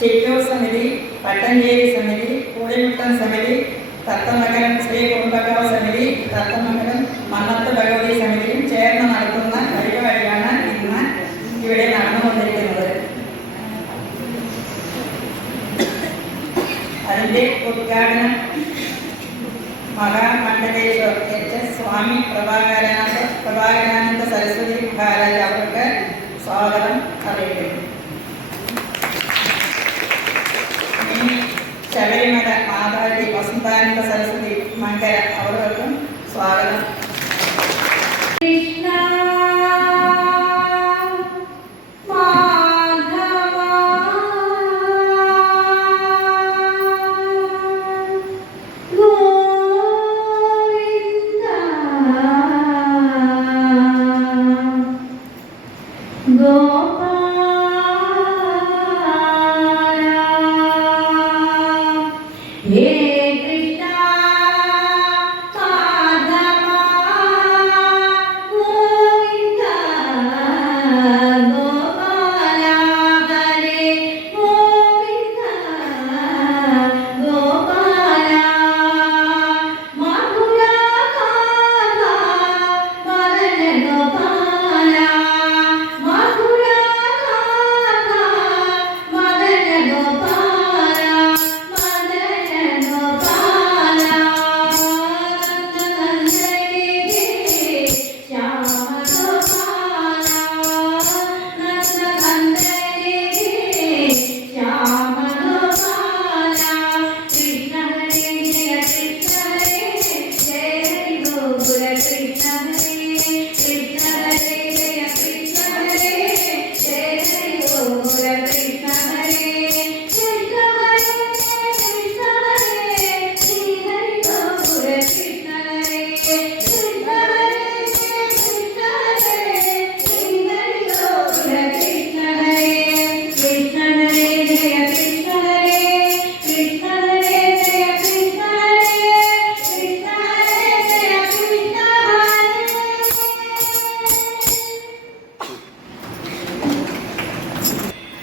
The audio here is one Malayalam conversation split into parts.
ചിറ്റൂർ സമിതി, പട്ടഞ്ചേരി സമിതി, കൂടിമുട്ടം സമിതി, തത്തമംഗലം ശ്രീ കുടുംബക്കാവ് സമിതി, തത്തമംഗലം മന്നത്ത് ഭഗവതി സമിതിയും ചേർന്ന് നടത്തുന്ന പരിപാടിയാണ് ഇന്ന് ഇവിടെ നടന്നുകൊണ്ടിരിക്കുന്നത്. അതിൻ്റെ ഉദ്ഘാടനം മഹാമണ്ഡലേശ്വർ എച്ച് സ്വാമി പ്രഭാകരാനന്ദ സരസ്വതി മഹാരാജ് അവർക്ക് സ്വാഗതം അറിയിക്കുന്നു. ഇനി ശബരിമല മാതാജി വസന്താനന്ദ സരസ്വതി മങ്കര അവർക്കും സ്വാഗതം.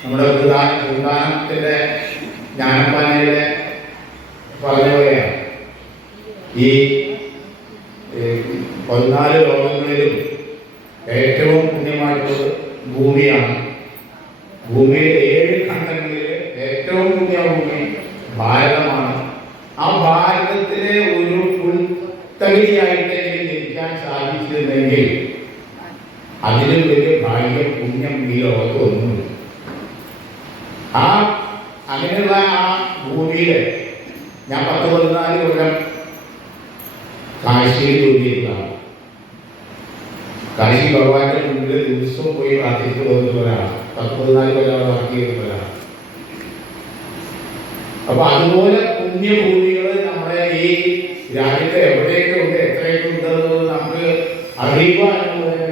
നമ്മുടെ പ്രധാനത്തിന്റെ ജ്ഞാനപ്പാനയുടെ പറഞ്ഞുപോലെയാണ് ഈ 14 ലോകങ്ങളിലും ഏറ്റവും പുണ്യമായിട്ടുള്ളത് ഭൂമിയാണ്. ഭൂമിയിലെ 7 ഖണ്ഡങ്ങളിൽ ഏറ്റവും പുണ്യ ഭൂമി ഭാരതമാണ്. ആ ഭാരതത്തിലെ ഒരു പുൽത്തകിടിയായിട്ട് എനിക്ക് ജനിക്കാൻ സാധിച്ചിരുന്നെങ്കിൽ അതിലും വലിയ ഭാഗ്യം പുണ്യം ഈ ലോകത്ത് ഒന്നുമില്ല. അങ്ങനെയുള്ള ആ ഭൂമിയിൽ ഞാൻ 14 കൊല്ലം കാശിയിൽ ജോലിയിരുന്നതാണ്. കാശി ഭഗവാന്റെ മുന്നിൽ ദിവസവും പോയി പ്രാർത്ഥിച്ചു പോകുന്നവരാണ്. 14 കൊല്ലം വർക്ക് ചെയ്യുന്നവരാണ്. അപ്പൊ അതുപോലെ പുണ്യഭൂമികൾ നമ്മുടെ ഈ രാജ്യത്ത് എവിടെയൊക്കെ ഉണ്ട്, എത്രയൊക്കെ ഉണ്ടെന്നത് നമുക്ക് അറിയുവാനുള്ളതിന്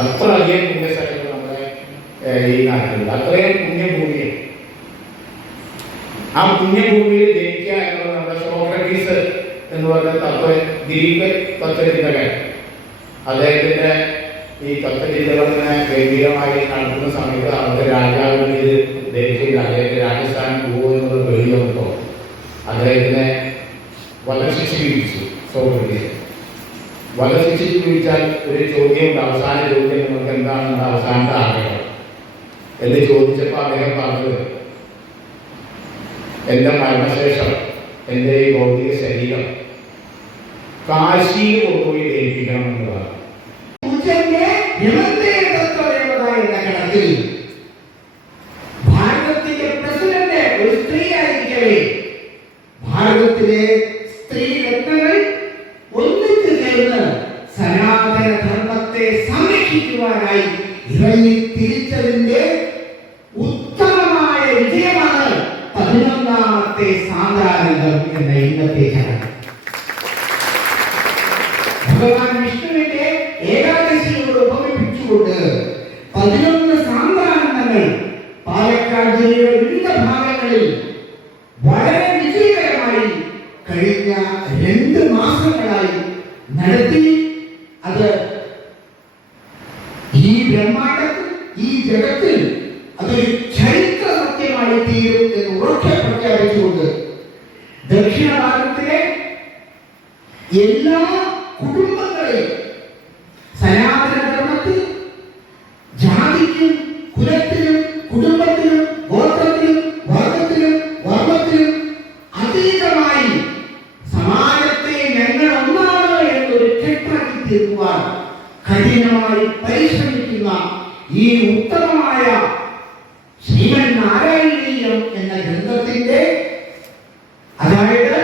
അത്ര അധികം പുണ്യസ്ഥലങ്ങൾ നമ്മുടെ ഈ നാട്ടിലുണ്ട്. അത്രയും പുണ്യഭൂമിയാണ്. ആ പുണ്യഭൂമിയിൽ ജനിക്കുക എന്നുള്ളത് നമ്മുടെ സോക്രട്ടീസ് എന്ന് പറഞ്ഞ ഗ്രീക്ക് തത്വചിന്തകൻ, അദ്ദേഹത്തിന്റെ ഈ തത്വചിന്തകളിങ്ങനെ ഗംഭീരമായി നടത്തുന്ന സമയത്ത് അവിടുത്തെ രാജാവിന് ഇത് ധരിച്ചില്ല. അദ്ദേഹത്തെ രാജസ്ഥാൻ പോകുമെന്നുള്ള പേടി വന്നപ്പോൾ അദ്ദേഹത്തിനെ വധശിക്ഷ വിധിച്ചു. സോക്രട്ടീസ് വധശിക്ഷ വിധിച്ചാൽ ഒരു ചോദ്യമുണ്ട്, അവസാന ചോദ്യം, നിങ്ങൾക്ക് എന്താണ് അവസാനത്തെ ആഗ്രഹം എന്ന് ചോദിച്ചപ്പോൾ അദ്ദേഹം പറഞ്ഞത്, എൻ്റെ മരണശേഷം എൻ്റെ ഈ ഭൗതിക ശരീരം കാശിയിൽ കൊണ്ടുപോയി ഏൽപ്പിക്കണം എന്നുള്ളതാണ്. ഭാരതത്തിന്റെ പ്രസിഡന്റ് ഒരു സ്ത്രീ ആയിരിക്കവേ ഭാരതത്തിലെ സ്ത്രീ രത്നങ്ങൾ ഒന്നിച്ചു ചേർന്ന് സനാതന ധർമ്മത്തെ സംരക്ഷിക്കുവാനായി ഇറങ്ങി തിരിച്ചതിന്റെ ഉത്തമമായ വിജയമാണ് 11ാമത്തെ സാന്ദ്രാനന്ദം എന്ന ഇന്നത്തെ ചടങ്ങ്. ഭഗവാൻ വിഷ്ണുവിന്റെ ഏകാദശിയോട് ഉപമിപ്പിച്ചുകൊണ്ട് 11 സാന്ദ്രാനന്ദങ്ങൾ പാലക്കാട് ജില്ലയുടെ വിവിധ ഭാഗങ്ങളിൽ വളരെ വിജയകരമായി കഴിഞ്ഞ 2 മാസങ്ങളായി നടത്തി. അത് ഈ ബ്രഹ്മാണ്ടത്തിൽ, ഈ ജഗത്തിൽ അതൊരു ഉറക്കെ പ്രഖ്യാപിച്ചുകൊണ്ട് ദക്ഷിണ ഭാരതത്തിലെ എല്ലാ കുടുംബങ്ങളെയും സനാതന ധർമ്മത്തിൽ ജാതിക്കും കുലത്തിലും കുടുംബത്തിലും ഗോത്രത്തിലും വർഗത്തിലും വർമ്മത്തിലും അതീതമായി സമാജത്തെ ഞങ്ങൾ ഒന്നാണ് എന്നൊരു കെട്ടാക്കി തീർക്കുവാൻ കഠിനമായി പരിശ്രമിക്കുന്ന ഈ ഉത്തമമായ ശ്രീമന്നാരായണീയം എന്ന ഗ്രന്ഥത്തിന്റെ, അതായത്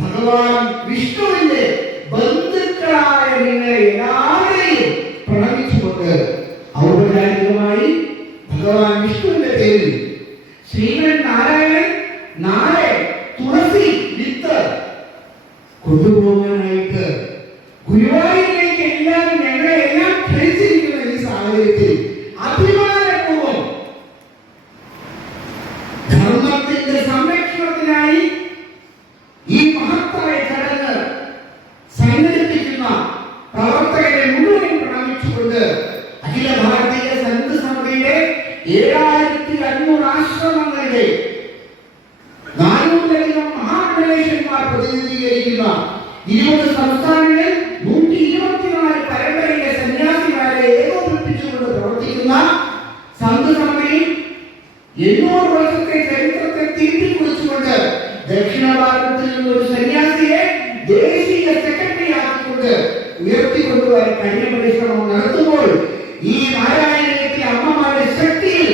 ഭഗവാൻ വിഷ്ണുവിന്റെ ബന്ധുക്കളായ നിങ്ങളെ എല്ലാവരെയും പ്രണമിച്ചുകൊണ്ട് ഔപചാരികമായി ഭഗവാൻ വിഷ്ണുവിന്റെ പേരിൽ ശ്രീമന്നാരായണൻ നാളെ തുളസി വിത്ത് കൊണ്ടുപോകാനായിട്ട് ഗുരുവായൂരിലേക്ക് എല്ലാവരും ഞങ്ങളെ എല്ലാം ക്ഷണിച്ചിരിക്കുന്ന ഈ സാഹചര്യത്തിൽ അഭിമാനപൂർവ്വം ധർമ്മത്തിന്റെ സംരക്ഷണത്തിനായി ഈ മഹത്തായ ചടങ്ങ് സംഘടിപ്പിക്കുന്ന പ്രവർത്തകരെ മുഴുവൻ പ്രണമിച്ചുകൊണ്ട് അഖില ഭാരതീയ സന്ത് സമിതിയുടെ 7500 ആശ്രമങ്ങളുടെ 400-ലധികം മഹാമണ്ഡലേശ്വരന്മാർ പ്രതിനിധീകരിക്കുന്ന 20 സംസ്ഥാനങ്ങളിൽ 124 പരമ്പരയിലെ സന്യാസിമാരെ ഏകോപിപ്പിച്ചുകൊണ്ട് പ്രവർത്തിക്കുന്ന സന്ത് സമിതി 800 വർഷത്തെ ചരിത്രത്തെ തിരിച്ചുകുറിച്ചുകൊണ്ട് ദക്ഷിണ ഭാരതത്തിൽ നിന്ന് ഒരു സന്യാസിയെ ദേശീയ സെക്രട്ടറി ആക്കിക്കൊണ്ട് ഉയർത്തിക്കൊണ്ടുവരാൻ കഠിന പരിശ്രമം നടത്തുമ്പോൾ ഈ നാരായണീയത്തിലെ അമ്മമാരുടെ ശക്തിയിൽ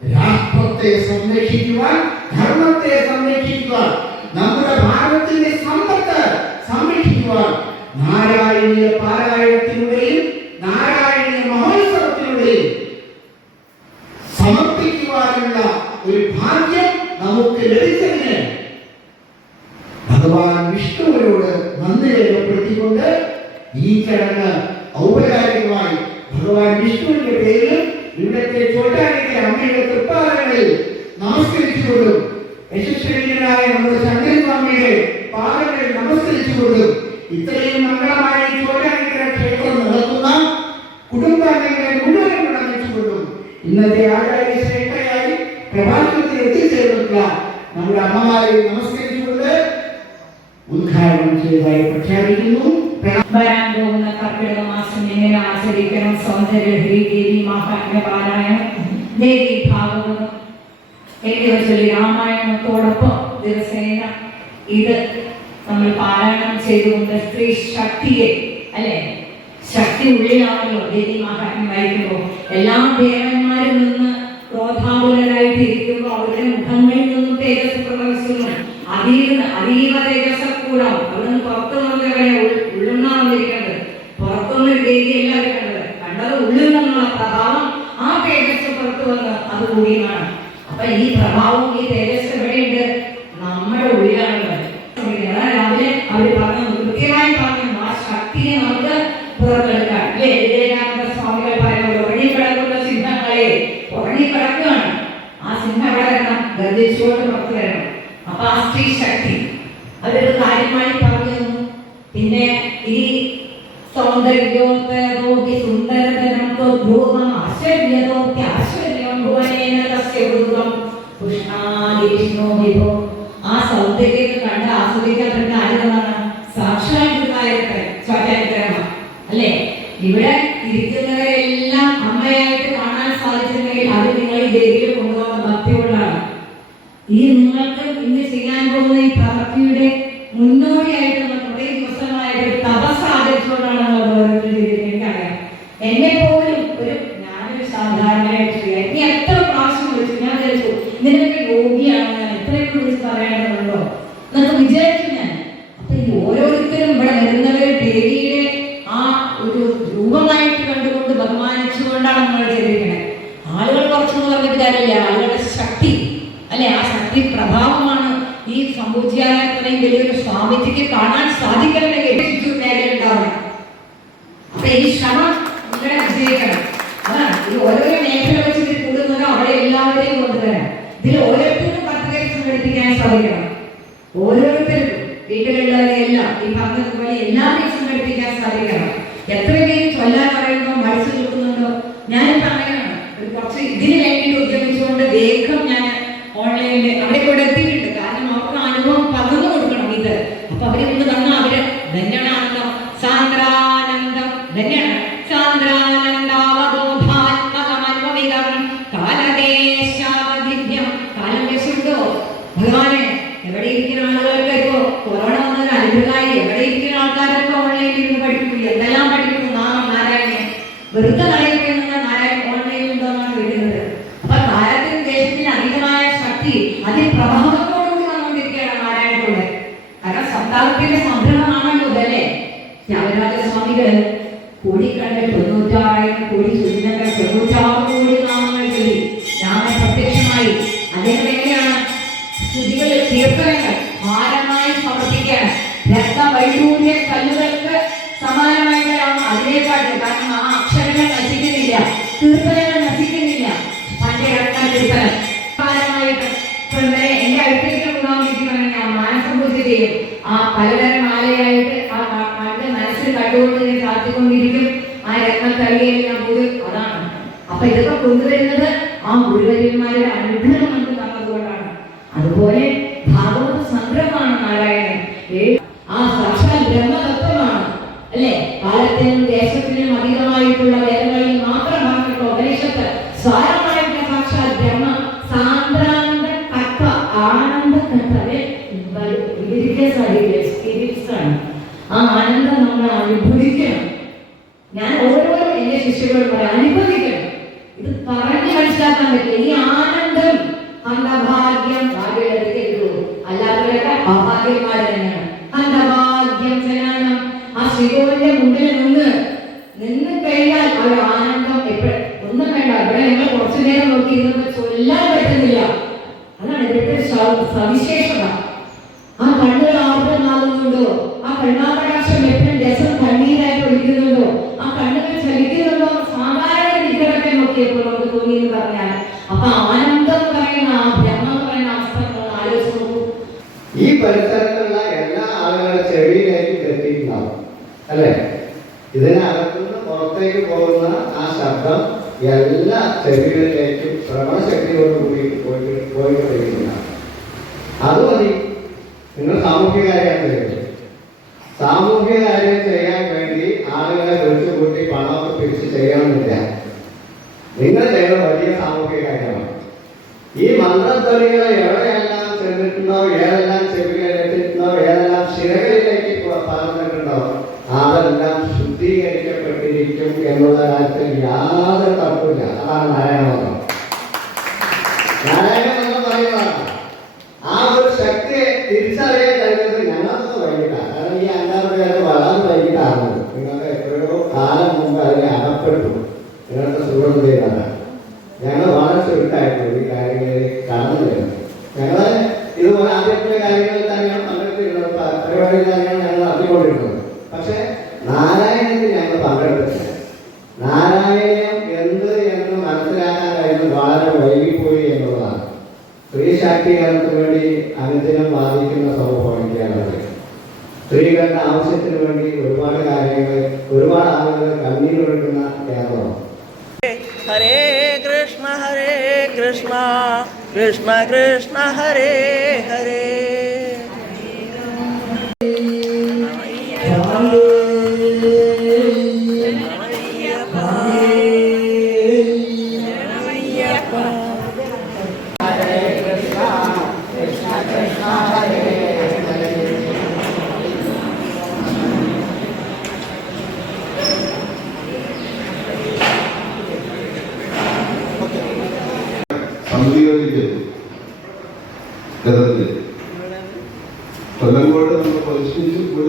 രാഷ്ട്രത്തെ സംരക്ഷിക്കുവാൻ, ധർമ്മത്തെ സംരക്ഷിക്കുവാൻ, നമ്മുടെ ഭാരതത്തിന്റെ സമ്പത്ത് സംരക്ഷിക്കുവാൻ നാരായണീയ പാരായണത്തിലൂടെയും നാരായണീയ മഹോത്സവത്തിലൂടെയും സമർപ്പിക്കുവാനുള്ള ഒരു ഭാഗ്യം നമുക്ക് ലഭിച്ചതിന് ഭഗവാൻ വിഷ്ണുവിനോട് നന്ദി രേഖപ്പെടുത്തിക്കൊണ്ട് ഈ ചടങ്ങ് ഔപചാരികമായി ഭഗവാൻ വിഷ്ണുവിന്റെ പേരിൽ ഇവിടത്തെ ചോട്ടാനിക്കര അമ്മയുടെ തൃപ്പാദങ്ങളിൽ നമസ്കരിച്ചുകൊണ്ടും യശസ്വരീയനായ നമ്മുടെ ശങ്കരസ്വാമിയുടെ പാദങ്ങളിൽ നമസ്കരിച്ചുകൊണ്ടും ഇത്രയും മംഗളമായി ചോട്ടാനിക്കര ക്ഷേത്രം നടത്തുന്ന കുടുംബാംഗങ്ങളെ മുഴുവൻ പ്രണമിച്ചുകൊണ്ടും ഇന്നത്തെ ആചാര്യ ശ്രേഷ്ഠയായി പ്രഭാഷണത്തിൽ എത്തിച്ചേർന്നിട്ടുള്ള നമ്മുടെ അമ്മമാരെ നമസ്കരിച്ചുകൊണ്ട് ഉദ്ഘാടനം ചെയ്തതായി പ്രഖ്യാപിക്കുന്നു. വരാൻ പോകുന്ന കർക്കിടക മാസം എങ്ങനെ ആചരിക്കണം? സൗന്ദര്യഹരി, ദേവി മഹാത്മ്യ പാരായണം, ദേവി ഭാഗവതം എന്നിവ ചൊല്ലി രാമായണത്തോടൊപ്പം ദിവസേന ഇത് നമ്മൾ പാരായണം ചെയ്തുകൊണ്ട് സ്ത്രീ ശക്തിയെ, അല്ലെ, ശക്തി ഉള്ളിലാണല്ലോ ദേവി മഹാത്മ്യം വായിക്കുമ്പോൾ. എല്ലാ ദേവന്മാരിൽ നിന്ന് ക്രോധാകുലരായിട്ടിരിക്കുമ്പോൾ അവരുടെ മുഖങ്ങളിൽ നിന്നും തേജസ് പ്രകടിക്കുന്നു. അതീവ തേജസ് കൂടാം. അവിടുന്ന് പുറത്തു നിന്നവരെ ഉള്ളുന്നാന്നിരിക്കേണ്ടത്, പുറത്തുനിന്ന് ദേവിയല്ല ഇരിക്കേണ്ടത്. കണ്ടത് ഉള്ളിൽ നിന്നുള്ള പ്രഭാവം, ആ തേജസ് പുറത്തു വന്ന് അത് കൂടിയാണ്. അപ്പൊ ഈ പ്രഭാവം, ഈ തേജസ് എവിടെയുണ്ട്? നമ്മുടെ ഉള്ളിലാണുള്ളത്. രാവിലെ അവർ പറഞ്ഞു, കൃത്യമായി പറഞ്ഞു, ആ ശക്തിയെ നമുക്ക് പുറത്തെടുക്കാം. വിവേകാനന്ദ സ്വാമികൾ പറയുന്നത് ഉറങ്ങിക്കിടക്കുന്ന സിംഹങ്ങളെ ഉറങ്ങിക്കിടക്കുകയാണ്. ആ സിംഹം എവിടെ വരണം? ഗർജിച്ചുകൊണ്ട് പുറത്തു വരണം. അപ്പൊ ആ സ്ത്രീ ശക്തി അതൊരു കാര്യമായി പറഞ്ഞു. പിന്നെ ഈ സൗന്ദര്യോത്തരോഗി സുന്ദരതനോ ഭൂമം ആശ്ചര്യതോക്യ ആശ്ചര്യം ഭുവനേന തസ്യ വൃതം കൃഷ്ണാദിഷ്ണോ വിഭോ. ആ സൗന്ദര്യം കണ്ട് ആസ്വദിക്കാൻ പറ്റുന്ന ആരുകളാണ്? സാക്ഷാത്കാരത്തെ ചോറ്റാനിക്കരമ്മ, അല്ലെ? ഇവിടെ ഇരിക്കുന്നവരെല്ലാം അമ്മയായിട്ട് കാണാൻ സാധിച്ചിട്ടുണ്ടെങ്കിൽ അത് നിങ്ങൾ ഈ ദേവിയിൽ കൊണ്ടുപോകുന്ന ഭക്തിയോടാണ്. ഈ നിങ്ങൾക്ക് ഇന്ന് ചെയ്യാൻ പോകുന്ന ഈ പ്രവൃത്തിയുടെ മുന്നോടിയായിട്ട് നമ്മൾ കുറേ ദിവസങ്ങളായിട്ട് തപസ് ആചരിച്ചുകൊണ്ടാണ് നമ്മൾ ഓരോരുത്തരും. എനിക്കറിയാം, എന്നെ പോലും ഞാനൊരു സാധാരണയായിട്ട് ചെയ്യാം. ഇനി എത്ര പ്രാവശ്യം വിളിച്ചു ഞാൻ വിചാരിച്ചു നിനക്ക് യോഗിയാണ്, ഞാൻ എത്രയൊക്കെ വിളിച്ച് പറയേണ്ടതുണ്ടോ എന്നൊക്കെ വിചാരിച്ചു ഞാൻ. അപ്പൊ ഈ ഓരോരുത്തരും ഇവിടെ വരുന്നവർ ദേവിയുടെ ആ ഒരു രൂപമായിട്ട് കണ്ടുകൊണ്ട് ബഹുമാനിച്ചുകൊണ്ടാണ് നമ്മൾ ചെയ്തിരിക്കുന്നത്. ആളുകൾ കുറച്ചെന്ന് പറഞ്ഞിട്ട് കാര്യമില്ല, ആളുകളുടെ ശക്തി, അല്ലെ, ആ ശക്തി പ്രഭാവമാണ് ഈ സമ്പൂജ്യാലയത്തിനെയും വലിയൊരു സ്വാമിക്ക് കാണാൻ സാധിക്കണമെങ്കിൽ മേഖല ഉണ്ടാവണം. അപ്പൊ ഈ ശ്രമം നിങ്ങളെ വിജയിക്കണം. അതാണ് ഈ ഓരോ മേഖല വെച്ചിട്ട് കൂടുന്നവരോ അവിടെ എല്ലാവരെയും കൊണ്ടുവരാം. ഇതിൽ ഓരോരുത്തരും പദ്ധതി സംഘടിപ്പിക്കാൻ സാധിക്കണം. ഓരോരുത്തരും വീട്ടിലുള്ളവരെയെല്ലാം ഈ പറഞ്ഞതുപോലെ എല്ലാവരെയും സംഘടിപ്പിക്കാൻ സാധിക്കണം. എത്ര പേര് ചൊല്ലാൻ പറയുന്നോ മനസ്സ് ചൊല്ലുന്നുണ്ടോ? ഞാനിപ്പോ അങ്ങനെയാണ് കുറച്ച് ഇതിന് വേണ്ടിയിട്ട് ഉദ്യമിച്ചുകൊണ്ട് വേഗം ഞാൻ ഓൺലൈനിൽ കാലദേശാദിവ്യം. കാലം ദേശമുണ്ടോ ഭഗവാനെ? എവിടെ ഇരിക്കുന്ന ആളുകൾക്ക് ഇപ്പോ കൊറോണ വന്നത് അനുഭവമായി. എവിടെ ഇരിക്കുന്ന ആൾക്കാരൊക്കെ ഓൺലൈനിൽ ഇരുന്ന് പഠിക്കുന്നു, എന്തെല്ലാം പഠിക്കുന്നു. നാം നാരായണൻ വെറുതെ നടക്കുന്ന നാരായണൻ ഓൺലൈനിൽ ഉണ്ടോന്നാണ് വരുന്നത്. അപ്പൊ കാലത്തിനും ദേശത്തിന് അതീതമായ ശക്തി അതിപ്രഭാവത്തോടുകൂടി വന്നുകൊണ്ടിരിക്കുകയാണ് നാരായണനോട്. കാരണം സപ്താഹത്തിന്റെ സംരംഭമാണല്ലോ ഇതല്ലേ. ത്യാഗരാജ സ്വാമികൾ കോടിക്കണ്ട് 96,000 കോടി ചൊല്ലുന്നവർ 96 കോടി നാമങ്ങൾ ചൊല്ലി രാമൻ പ്രത്യക്ഷമായി. അദ്ദേഹം എങ്ങനെയാണ് സ്തുതികൾ കീർത്തനങ്ങൾ ഭാരമായി സമർപ്പിക്കുകയാണ്. രക്തവൈഡൂര്യ കല്ലുകൾക്ക് സമാനമായിട്ടാണ് അതിനേക്കാട്ട്. കാരണം ആ അക്ഷരങ്ങൾ നശിക്കുന്നില്ല, കീർത്തനങ്ങൾ നശിക്കുന്നില്ല. പഞ്ചരത്ന കീർത്തനം ഭാരമായിട്ട് എന്റെ അടുത്തേക്ക് ഉണ്ടാകുന്ന ഞാൻ മാനസം പൂജ ചെയ്യും. ആ പലതരം മാലയായിട്ട് ആ കണ്ട് മനസ്സിൽ കണ്ടുകൊണ്ട് ഞാൻ പ്രാർത്ഥിക്കൊണ്ടിരിക്കും. ആ രത്നക്കല്ലിയിൽ ഞാൻ പൂജ. അതാണ്. അപ്പൊ ഇതൊക്കെ കൊണ്ടുവരുന്നത് ആ ഗുരുവര്യന്മാരുടെ അനുഗ്രഹം നമുക്ക് തന്നതുകൊണ്ടാണ്. അതുപോലെ ഭാഗവത സംഗ്രഹമാണ് നാരായണൻ. ആ സാക്ഷാൽ ബ്രഹ്മതത്വമാണ് അല്ലെ. കാലത്തിനും ദേശത്തിനും അതീതമായിട്ടുള്ള വേദങ്ങളിൽ മാത്രം പറഞ്ഞിട്ടുള്ള ഉപനിഷത്ത് സാരമായിട്ടുള്ള സാക്ഷാൽ ബ്രഹ്മ സാന്ദ്രാനന്ദ തത്വ ആനന്ദ തത്വ ആണ്. ആ ആനന്ദം നമ്മൾ അനുഭവിക്കണം. ഞാൻ ഓരോ എന്റെ ശിഷ്യരോട് പറയാം, അനുഭവിക്കണം. ഇത് പറഞ്ഞ് മനസ്സിലാക്കാൻ പറ്റില്ല. ഈ ആനന്ദം അന്ധഭാഗ്യം ഭാഗ്യൂ, അല്ലാത്തവരൊക്കെ അഭാഗ്യന്മാർ തന്നെയാണ്. അന്ധഭാഗ്യം ജനാനം. ആ ശ്രീകോവിന്റെ മുമ്പിൽ നിന്ന് കഴിഞ്ഞാൽ ആ ഒരു ആനന്ദം എപ്പോഴും ഒന്നും വേണ്ട. ഇവിടെ ഞങ്ങൾ കുറച്ചു നേരം നോക്കി ഇരുന്നപ്പോൾ ചൊല്ലാൻ പറ്റുന്നില്ല. അതാണ് ഇവിടുത്തെ സവിശേഷത. ആ കണ്ണുകൾ ആർദ്രമാകുന്നുണ്ടോ? ആ കണ്ണാകടാക്ഷം എപ്പോഴും രസം കണ്ണീരായിട്ട് ഒഴിക്കുന്നുണ്ടോ? ആ കണ്ണുകൾ ചലിക്കുന്നുണ്ടോ? സാധാരണ വിഗ്രഹത്തെ നോക്കിയപ്പോൾ നമുക്ക് തോന്നിയെന്ന് പറഞ്ഞാൽ അപ്പൊ ആനന്ദം പറയുന്ന ആ ബ്രഹ്മ പറയുന്ന അവസ്ഥ നമ്മൾ ആലോചിച്ച് നോക്കൂ. ഈ പരിസരത്തുള്ള എല്ലാ ആളുകളുടെ ചെവിയിലേക്ക് എത്തിയിട്ടുണ്ടാവും അല്ലെ. ഇതിനകത്തുനിന്ന് പുറത്തേക്ക് പോകുന്ന ആ ശബ്ദം എല്ലാ ചെവികളിലേക്കും ശ്രവണശക്തിയോടുകൂടി പോയിക്കൊണ്ടിരിക്കുന്നതാണ്. അതുമതി. നിങ്ങൾ സാമൂഹ്യ കാര്യമാണ് ചെയ്യുന്നത്. സാമൂഹ്യ കാര്യം ചെയ്യാൻ വേണ്ടി ആളുകളെ വിളിച്ചു കൂട്ടി പണമൊക്കെ പിരിച്ച് ചെയ്യണമെന്നില്ല. നിങ്ങൾ ചെയ്യുന്ന വലിയ സാമൂഹ്യ കാര്യമാണ്. ഈ മന്ത്രധ്വനികൾ എവിടെയെല്ലാം ചെന്നിട്ടുണ്ടോ, ഏതെല്ലാം ചെവികളിലെത്തിയിട്ടുണ്ടോ, ഏതെല്ലാം ശിരകളിലേക്ക് പറഞ്ഞിട്ടുണ്ടോ, അതെല്ലാം ശുദ്ധീകരിക്കപ്പെട്ടിരിക്കും എന്നുള്ള കാര്യത്തിൽ യാതൊരു തർക്കമില്ല. അതാണ് നാരായണമന്ത്രം. നാരായണമന്ത്രം പറയുന്നതാണ്. ആ ഒരു ശക്തിയെ തിരിച്ചറിയാൻ കഴിയുന്നത് ഞങ്ങൾക്ക് വൈകിട്ടാണ്. കാരണം ഈ 5 പേർക്ക് വളരെ വൈകിട്ടാണ്. നിങ്ങൾക്ക് എത്രയോ കാലം മുമ്പ് അതിനെ അകപ്പെട്ടു. നിങ്ങൾക്ക് സുഖം ചെയ്താണ്. ഞങ്ങൾ വളരെ ചുരുക്കായിട്ട് ഈ കാര്യങ്ങളിൽ കടന്നു വരുന്നത്. ഞങ്ങൾ ഇതുപോലെ ആദ്യത്തെ കാര്യങ്ങളിൽ തന്നെയാണ് പങ്കെടുത്തിരുന്നത്. പരിപാടിയിൽ തന്നെയാണ് ഞങ്ങൾ നടത്തിക്കൊണ്ടിരുന്നത്. പക്ഷെ നാരായണത്തിൽ ഞങ്ങൾ പങ്കെടുത്തില്ല. നാരായണം എന്ത് എന്ന് മനസ്സിലാക്കാൻ കഴിയുന്നത് വളരെ വൈകിപ്പോയി എന്നുള്ളതാണ്. സ്ത്രീ ശാക്തീകരണത്തിന് വേണ്ടി അനുദിനം വാദിക്കുന്ന സമൂഹമാണ്. സ്ത്രീകളുടെ ആവശ്യത്തിന് വേണ്ടി ഒരുപാട് കാര്യങ്ങൾ, ഒരുപാട് ആളുകൾ കണ്ണീരൊഴുക്കുന്ന കേരളമാണ്. ഹരേ കൃഷ്ണ കൃഷ്ണ കൃഷ്ണ ഹരേ ഹരേ. കൊല്ലങ്കോട് നമ്മൾ പരിഷ്കരിച്ച് പൂജ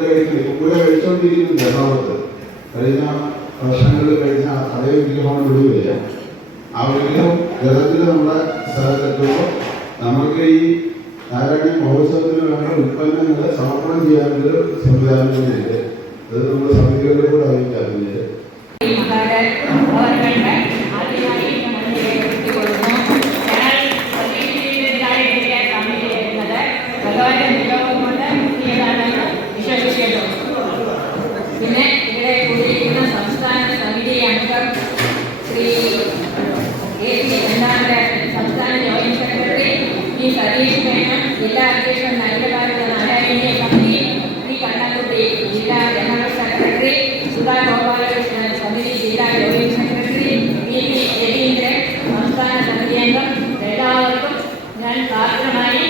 കഴിച്ചുകൊണ്ടിരിക്കുന്നുണ്ട്. എറണാകുളത്ത് കഴിഞ്ഞ വർഷങ്ങളിൽ കഴിഞ്ഞ അതേ വിഗ്രഹമാണ് വിടുകയില്ല. ആ വിഗ്രഹം രഥത്തിൽ നമ്മുടെ സ്ഥലത്തെത്തുമ്പോൾ നമ്മൾക്ക് ഈ നാരായണ മഹോത്സവത്തിന് വേണ്ട ഉൽപ്പന്നങ്ങൾ സമർപ്പണം ചെയ്യാനൊരു സംവിധാനം തന്നെയുണ്ട്. അത് നമ്മൾ സമിതികളുടെ കൂടെ അറിയിക്കാറുണ്ട്. പിന്നെ ഇവിടെ കൂടിയിരിക്കുന്ന സംസ്ഥാന സമിതി അംഗം ശ്രീ സംസ്ഥാന ജോയിന്റ് സെക്രട്ടറി ശ്രീ സതീഷ് മേനോൻ, ജില്ലാ അധ്യക്ഷൻ നൈലഭാരത നാരായണീയ കമ്മിറ്റി ശ്രീ കണ്ണൻകുട്ടി, ജില്ലാ ജനറൽ സെക്രട്ടറി സുധാ ഗോപാലകൃഷ്ണൻ, സമിതി ജില്ലാ joint secretary V P Raveendran, സംസ്ഥാന ഞാൻ സാദരമായി